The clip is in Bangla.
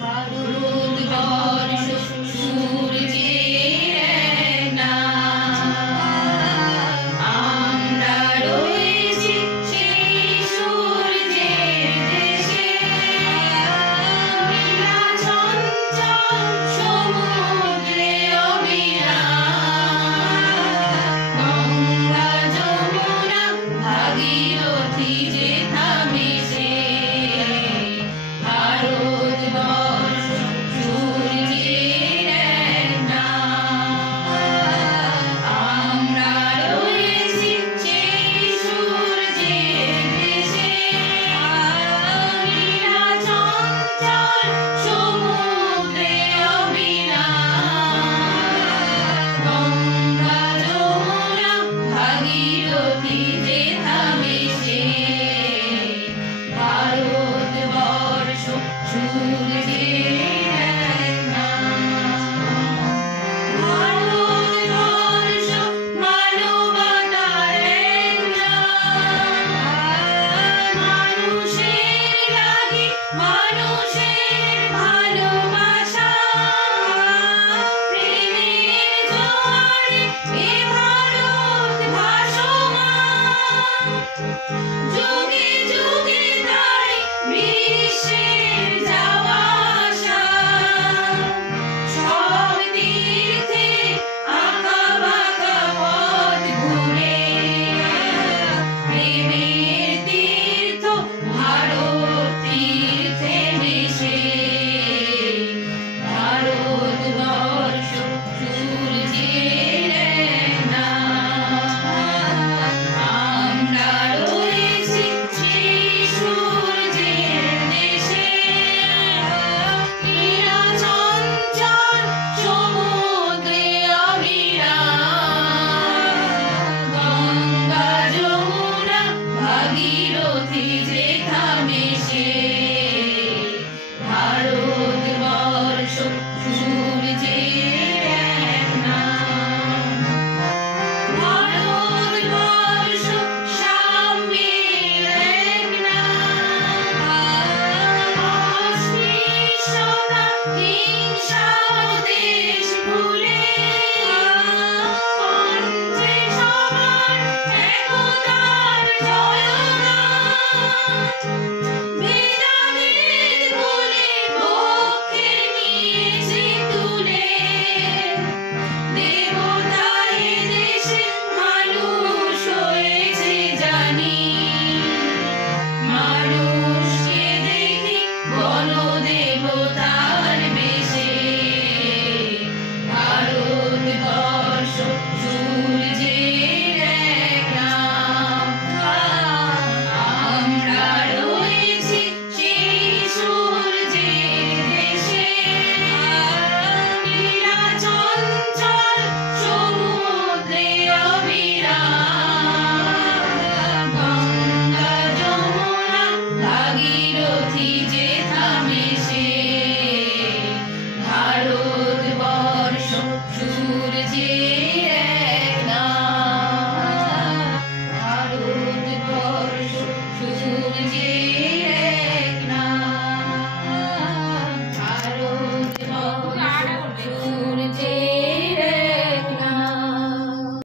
ভারতবর্ষ সূর্যের নাম, আমরা রয়েছি সেই সূর্যের দেশে। নীলা চঞ্চল সমুদ্রে অবিরাম, গঙ্গা যমুনা ভাগীরথী যেথা মিশে। ভারতবর্ষ সূর্যের নাম, আমরা রয়েছি সেই সূর্যের দেশে। নীলা চঞ্চল সমুদ্রে অবিরাম, গঙ্গা যমুনা ভাগীরথী যেথা মিশে। ভারতবর্ষ সূর্যের নাম, ভারতবর্ষ মানবতার নাম। মানুষের লাগি মানুষের ভালোবাসা, প্রেমের জোয়ারে এ ভারত ভাসমান। যুগে যুগে তাই বিশ্বের যাওয়া আসা, সব তীর্থে আঁকা বাঁকা পথ ঘুরে। প্রেমের তীর্থ ভারত তীর্থে মিশে। ভারতবর্ষ সূর্যের নাম, আমরা রয়েছি সেই সূর্যের দেশে। নীলা চঞ্চল সমুদ্রে অবিরাম, গঙ্গা যমুনা ভাগীরথী যে